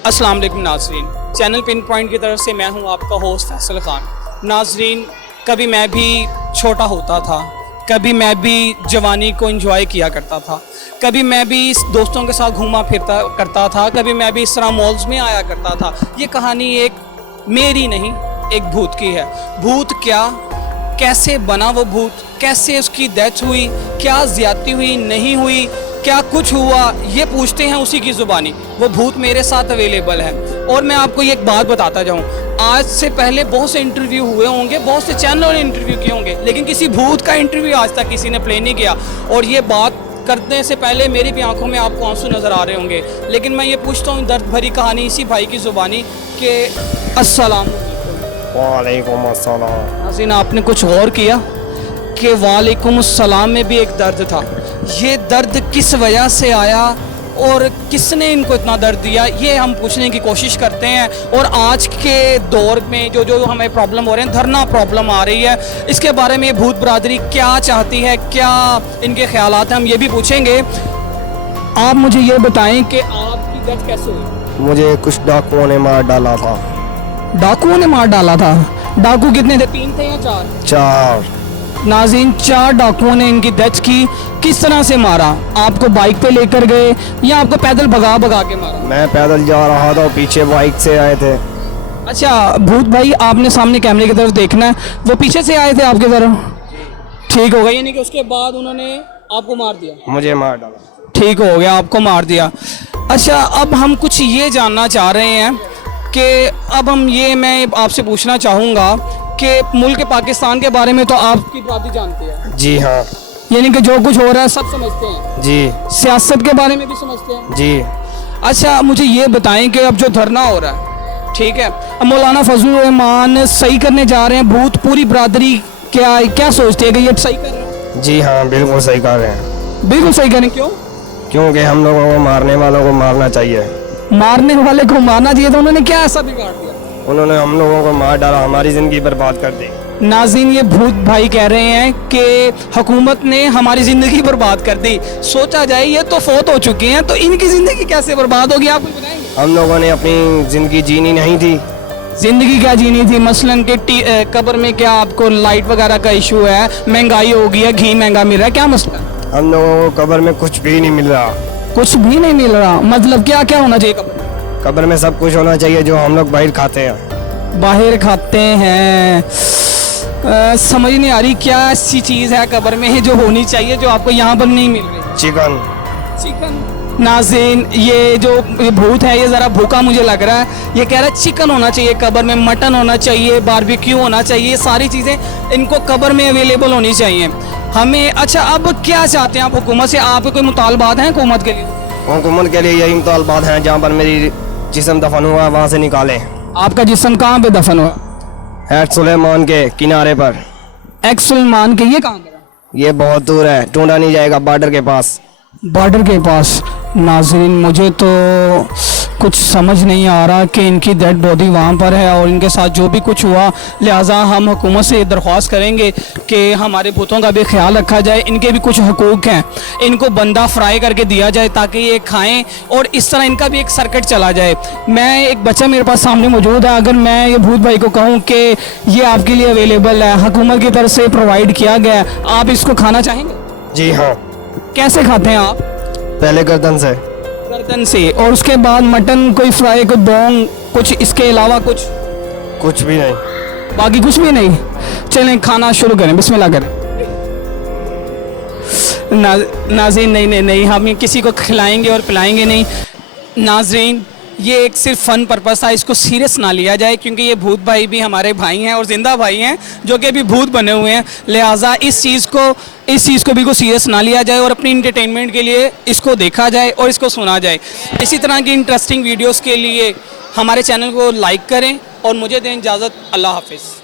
अस्सलाम वालेकुम नाज़रीन, चैनल पिन पॉइंट की तरफ से मैं हूं आपका होस्ट फैसल खान। नाज़रीन, कभी मैं भी छोटा होता था, कभी मैं भी जवानी को एंजॉय किया करता था, कभी मैं भी इस दोस्तों के साथ घूमा फिरता करता था, कभी मैं भी इस तरह मॉल्स में आया करता था। ये कहानी एक मेरी नहीं, एक भूत की है। भूत क्या, कैसे बना वो भूत, कैसे उसकी डेथ हुई, क्या ज़्यादती हुई नहीं हुई, क्या कुछ हुआ, ये पूछते हैं उसी की ज़ुबानी। वो भूत मेरे साथ अवेलेबल है। और मैं आपको ये एक बात बताता जाऊँ, आज से पहले बहुत से इंटरव्यू हुए होंगे, बहुत से चैनलों ने इंटरव्यू किए होंगे, लेकिन किसी भूत का इंटरव्यू आज तक किसी ने प्ले नहीं किया। और ये बात करने से पहले मेरी भी आंखों में आपको आंसू नज़र आ रहे होंगे, लेकिन मैं ये पूछता हूँ दर्द भरी कहानी इसी भाई की ज़ुबानी कि अस्सलाम वालेकुम अस्सलाम। नाज़रीन, आपने कुछ गौर किया कि वालेकुम अस्सलाम में भी एक दर्द था। ये दर्द किस वजह से आया और किसने इनको इतना दर्द दिया, ये हम पूछने की कोशिश करते हैं। और आज के दौर में जो जो हमें प्रॉब्लम हो रहे हैं, धरना प्रॉब्लम आ रही है, इसके बारे में भूत बरादरी क्या चाहती है, क्या इनके ख्यालात हैं, हम ये भी पूछेंगे। आप मुझे ये बताएं कि आपकी डेथ कैसे हुई? मुझे कुछ डाकुओं ने मार डाला था। डाकुओं ने मार डाला था? डाकू कितने थे, 3 थे या 4? 4। नाज़रीन, 4 डाकुओं ने इनकी डेथ की। किस तरह से मारा? आपको बाइक पे लेकर गए या आपको पैदल भगा भगा के मारा? मैं पैदल जा रहा था, पीछे बाइक से आए थे। अच्छा भूत भाई, आपने सामने कैमरे की तरफ देखना है, वो पीछे से आए थे आपकी तरफ? ठीक हो गया, यानी कि उसके बाद उन्होंने आपको मार दिया? मुझे मार डाला। ठीक हो गया, आपको मार दिया। अच्छा, अब हम कुछ ये जानना चाह रहे हैं कि अब हम ये मैं आपसे पूछना चाहूँगा कि मुल्क पाकिस्तान के बारे में तो आपकी बात जानते हैं? जी हाँ। यानी कि जो कुछ हो रहा है सब समझते हैं? जी। सियासत के बारे में भी समझते हैं? जी। अच्छा, मुझे ये बताएं कि अब जो धरना हो रहा है, ठीक है, अब मौलाना फजलुर रहमान सही करने जा रहे हैं, भूत पूरी बरादरी क्या सोचती है कि ये सही कर रहे हैं? जी हाँ, बिल्कुल सही कर रहे हैं। बिल्कुल सही करें। क्यों? क्योंकि हम लोगों को मारने वालों को मारना चाहिए। मारने वाले को मारना चाहिए, तो उन्होंने क्या ऐसा बिगाड़ दिया? उन्होंने हम लोगों को मार डाला, हमारी ज़िंदगी बर्बाद कर दी। नाज़रीन, ये भूत भाई कह रहे हैं कि हुकूमत ने हमारी ज़िंदगी बर्बाद कर दी। सोचा जाए, ये तो फौत हो चुके हैं, तो इनकी ज़िंदगी कैसे बर्बाद होगी, आप कुछ बताएंगे? हम लोगों ने अपनी ज़िंदगी जीनी नहीं थी। ज़िंदगी क्या जीनी थी? मसलन कि कब्र में क्या आपको लाइट वगैरह का इशू है, महंगाई हो गई है, घी महंगा मिल रहा है, क्या मसला? हम लोगों को कब्र में कुछ भी नहीं मिल रहा। कुछ भी नहीं मिल रहा? मतलब क्या क्या होना चाहिए कब्र में? कब्र में सब कुछ होना चाहिए जो हम लोग बाहर खाते हैं। बाहर खाते हैं? समझ नहीं आ रही, क्या ऐसी चीज़ है कब्र में जो होनी चाहिए जो आपको यहाँ पर नहीं मिल रही? चिकन। चिकन? नाज़रीन, ये जो भूत है ये ज़रा भूखा मुझे लग रहा है। ये कह रहा है चिकन होना चाहिए कब्र में, मटन होना चाहिए, बारबेक्यू होना चाहिए, सारी चीज़ें इनको कब्र में अवेलेबल होनी चाहिए हमें। अच्छा, अब क्या चाहते हैं आप हुकूमत से? आपके कोई मुतालबात हैं हुकूमत के लिए? हुकूमत के लिए यही मुतालबात हैं, जहाँ पर मेरी जिस्म दफन हुआ वहाँ से निकालें। आपका जिस्म कहाँ पे दफन हुआ? हैट सुलेमान के किनारे पर। एक्स सुलेमान के? ये कहाँ पर? ये बहुत दूर है, ढूंढा नहीं जाएगा, बॉर्डर के पास। बॉर्डर के पास? नाज़रीन, मुझे तो कुछ समझ नहीं आ रहा कि इनकी डेड बॉडी वहाँ पर है और इनके साथ जो भी कुछ हुआ, लिहाजा हम हुकूमत से दरख्वास्त करेंगे कि हमारे भूतों का भी ख्याल रखा जाए। इनके भी कुछ हकूक़ हैं, इनको बंदा फ्राई करके दिया जाए ताकि ये खाएं और इस तरह इनका भी एक सर्किट चला जाए। मैं एक बच्चा मेरे पास सामने मौजूद है, अगर मैं ये भूत भाई को कहूँ कि ये आपके लिए अवेलेबल है, हुकूमत की तरफ से प्रोवाइड किया गया है, आप इसको खाना चाहेंगे? जी हाँ। कैसे खाते हैं आप? पहले गर्दन से। गर्दन से, और उसके बाद मटन कोई फ्राई, कोई बोंग, कुछ इसके अलावा कुछ भी नहीं। बाकी कुछ भी नहीं? चलें खाना शुरू करें, बिस्मिल्लाह करें। नाज़रीन, नहीं, हम किसी को खिलाएंगे और पिलाएंगे नहीं। नाज़रीन, ये एक सिर्फ फ़न पर्पस था, इसको सीरियस ना लिया जाए, क्योंकि ये भूत भाई भी हमारे भाई हैं और ज़िंदा भाई हैं जो कि अभी भूत बने हुए हैं। लिहाजा इस चीज़ को बिल्कुल सीरियस ना लिया जाए और अपनी इंटरटेनमेंट के लिए इसको देखा जाए और इसको सुना जाए। इसी तरह की इंटरेस्टिंग वीडियोज़ के लिए हमारे चैनल को लाइक करें और मुझे दें इजाज़त। अल्लाह हाफिज़।